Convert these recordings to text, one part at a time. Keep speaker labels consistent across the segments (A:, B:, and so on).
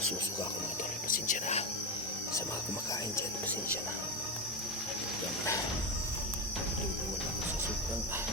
A: Nasusuka ako mga tol. Pasensya na. Sa mga kumakain dyan, pasensya na. Yan. Liwan ako sa sobrang... Ay,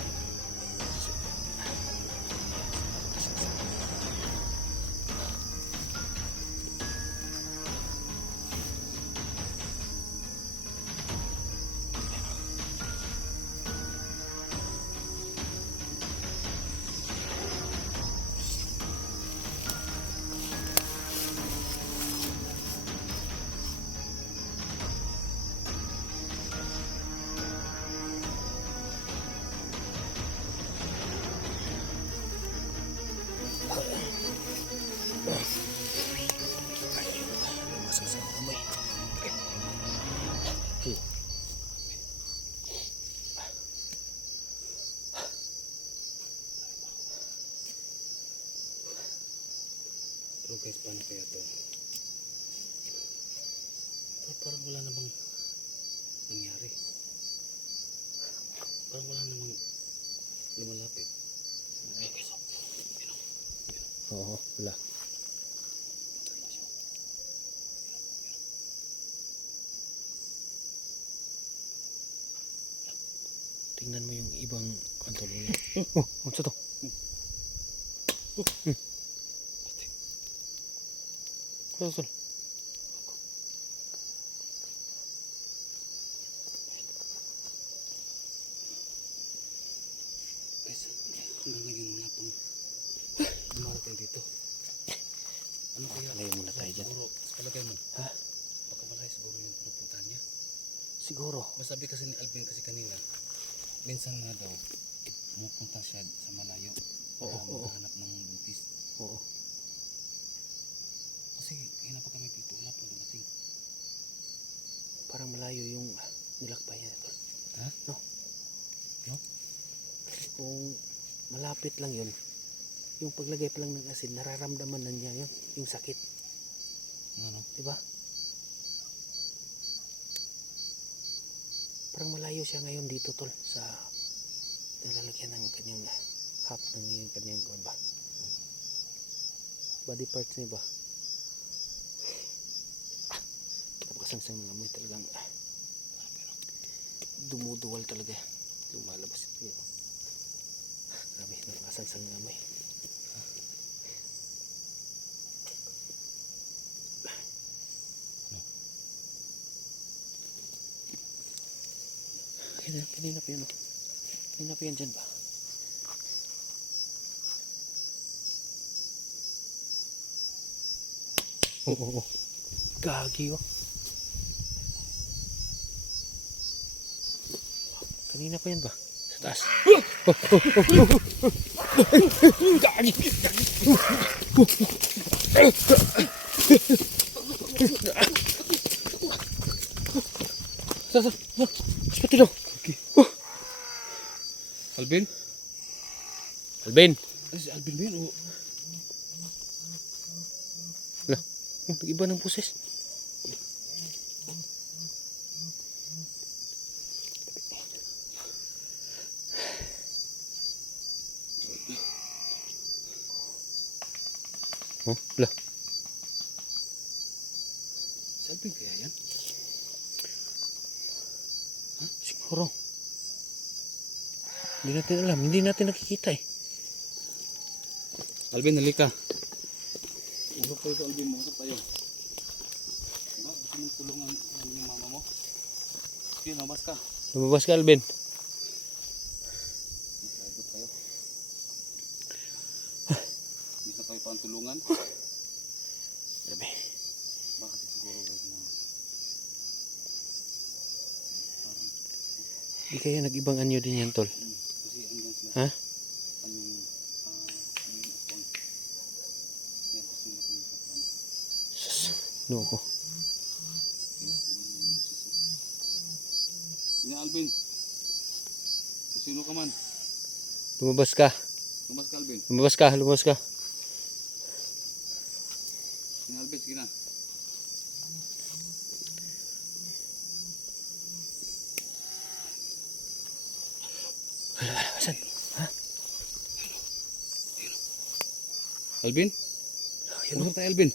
B: guys, paano kaya to? Pero parang wala namang nangyari. Parang wala namang lumalapit. Ay, guys, oh. Oh.
A: Oo, wala. Tingnan mo yung ibang kontrol ulit. Oh, ano to?
B: Pati.
A: Ano to?
B: Guys, hanggang ngayon wala pang dumarating dito. Ano kaya?
A: Malayo muna tayo dyan.
B: Siguro, palagay mo,
A: Ha?
B: baka malayo siguro yung pinupuntahan niya.
A: Siguro.
B: Masabi kasi ni Alvin kasi kanina, minsan nga daw, pumupunta siya sa malayo.
A: Oo, oo.
B: maghanap ng buntis.
A: Oo.
B: Kasi kaya pa kami dito, wala pang dumating.
A: Parang malayo yung nilakbay niya. Tol.
B: Ha?
A: No?
B: No?
A: Kung malapit lang yun, yung paglagay pa lang ng asin, nararamdaman na niya yun, yung sakit.
B: Ano?
A: Di ba? Parang malayo siya ngayon dito, tol, sa nilalagyan ng kanyang half ng yung kanyang ba? Body parts niya ba? Ah, napakasangsang ng amoy talagang ah, dumuduwal talaga. Lumalabas ito yun. Grabe, napakasangsang ng amoy. Kanina, pa yun, oh. Kanina pa yan dyan ba? Oo, oo, oo. Gagi, oh. Kanina pa yan ba? Sa taas. Sa, sa, sa. Hospital, oh.
B: Alvin?
A: Alvin!
B: Alvin ba yun?
A: Wala. Oh, nag-iba ng boses. Oh, lah.
B: Si Alvin kaya yan?
A: Siguro. Hindi natin alam. Hindi natin nakikita eh.
B: Alvin, halika. Usap tayo ito, Alvin. Usap tayo. Diba? Gusto mong tulungan yung mama mo? Sige, labas ka.
A: Lumabas ka, Alvin.
B: Masyado kayo. Hindi na kayo pa ang tulungan.
A: Grabe.
B: Kasi siguro guys na parang
A: Di kaya nag-ibang anyo din yan, tol.
B: hmm, kasi hanggang sila
A: Ha?
B: ang yung ah.
A: Sus. No ko.
B: Ina Alvin. Kung sino ka man.
A: Lumabas ka.
B: Lumas ka Alvin.
A: Lumabas ka. Lumabas ka.
B: Ina Alvin, sige na.
A: Wala, wala. Asan? Ha?
B: Alvin?
A: Ayun,
B: Usap tayo Alvin.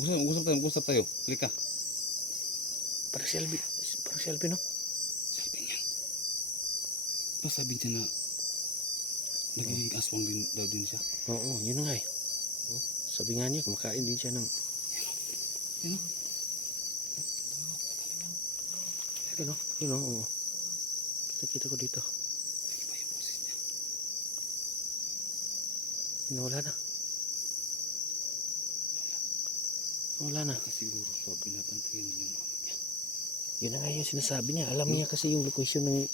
B: Usap, usap tayo, usap tayo. Halika.
A: Parang si Alvin. Parang si Alvin, no?
B: Si Alvin yan. Ba sabi niya na naging aswang din daw din siya.
A: Oo, yun nga eh. Oh, sabi nga niya, kumakain din siya ng...
B: Yun o.
A: Ano? Yun o, oo. Kita-kita ko dito.
B: Iba yung boses niya.
A: Nawala na. Nawala na.
B: Baka siguro so binabantayan niyo yung mama niya.
A: Yun na nga yung sinasabi niya. Alam niya kasi yung location ng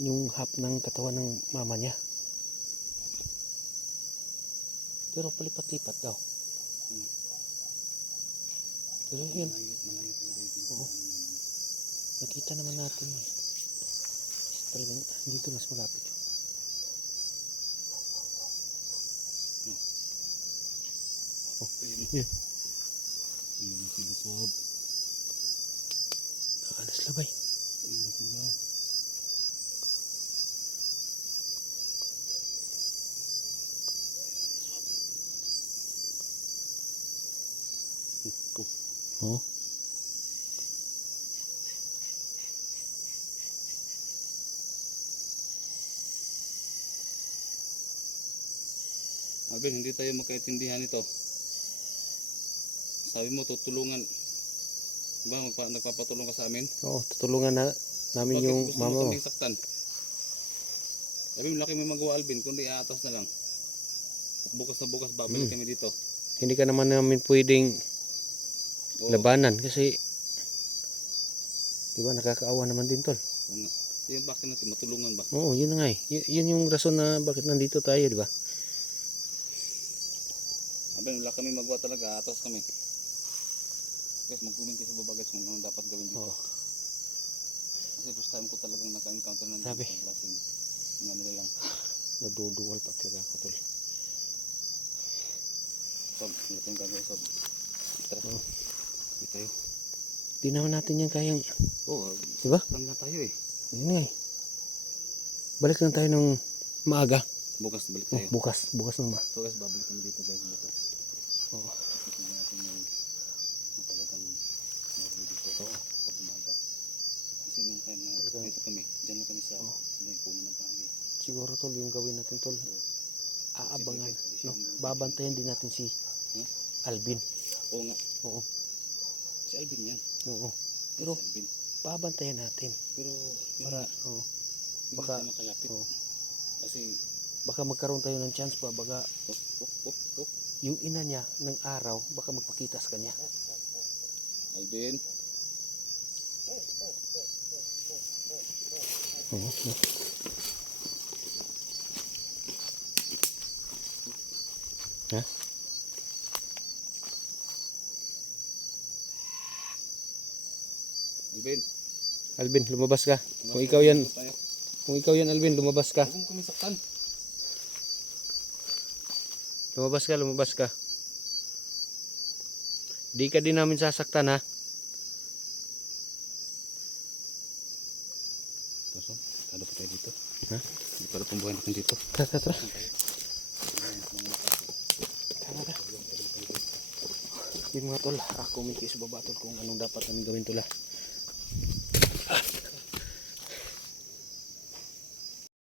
A: yung hap ng katawan ng mama niya. Pero palipat-lipat daw.
B: Hmm.
A: Pero yun,
B: Malayo, malayo
A: Oo. nakita naman natin. Talagang dito mas malapit.
B: Ayun.
A: Yun.
B: Ayun na sila swab.
A: Nakalas labay.
B: Ayun na sila. Oh. Alvin, hindi tayo magkaintindihan ito. Sabi mo, tutulungan. Diba, magpa, nagpapatulong ka sa amin?
A: Oo, tutulungan na namin
B: Bakit
A: yung
B: gusto
A: mama
B: mo
A: mo.
B: kaming saktan? Sabi mo, laki may magawa, Alvin, kundi aatas na lang. At bukas na bukas, babalik
A: Hmm.
B: kami dito.
A: Hindi ka naman namin pwedeng
B: Oo,
A: labanan kasi di ba nakakaawa naman din tol.
B: oo nga. Yan, bakit natin matulungan ba?
A: Oo, yun na nga eh. Y- yun yung rason na bakit nandito tayo, di ba?
B: Alvin, wala kami magawa talaga, aatas kami. Guys, mag-comment kayo sa baba guys kung ano dapat gawin dito.
A: Oo.
B: Kasi first time ko talagang naka-encounter ng
A: Grabe.
B: ganitong klaseng nga nila lang.
A: Naduduwal pa talaga ako tol.
B: So, ano tayong gagawin? So, tara.
A: Oo.
B: Hindi tayo.
A: Di naman natin yan kayang,
B: Oo,
A: di ba?
B: oh, na tayo eh.
A: Yun nga eh. Balik lang tayo ng maaga.
B: Bukas balik
A: Oh,
B: tayo.
A: bukas, bukas na ba?
B: So guys, babalik kami dito guys bukas.
A: Oo.
B: Tignan natin yung, yung talagang meron dito pag umaga. Kasi nung time na
A: Talagang-
B: dito kami, dyan na kami sa
A: Oo.
B: ano yung puno ng kahoy.
A: Siguro tol yung gawin natin tol.
B: Oo.
A: Aabangan. No, babantayan din natin si
B: Hmm?
A: Alvin.
B: Oo nga,
A: Oo.
B: Si Alvin yan.
A: Oo.
B: Pero, si Alvin.
A: babantayan natin.
B: Pero, yun
A: Para, oo. baka-
B: makalapit.
A: Oo.
B: Kasi,
A: Baka magkaroon tayo ng chance pa. Baka
B: oh, oh, oh, oh.
A: yung ina niya ng araw, baka magpakita sa kanya.
B: Alvin,
A: Oo. Ha?
B: Alvin.
A: Alvin, lumabas ka. Lumabas
B: kung
A: ikaw yan, kung ikaw yan Alvin, lumabas ka.
B: Huwag kami.
A: Lumabas ka, lumabas ka. Di ka din namin sasaktan ha.
B: Toso, kada pa tayo dito.
A: Ha?
B: Di para pumbuhay natin dito.
A: Tara, tara, tara. Yung mga tol, ako may kiso baba tol kung anong dapat namin gawin tol ha.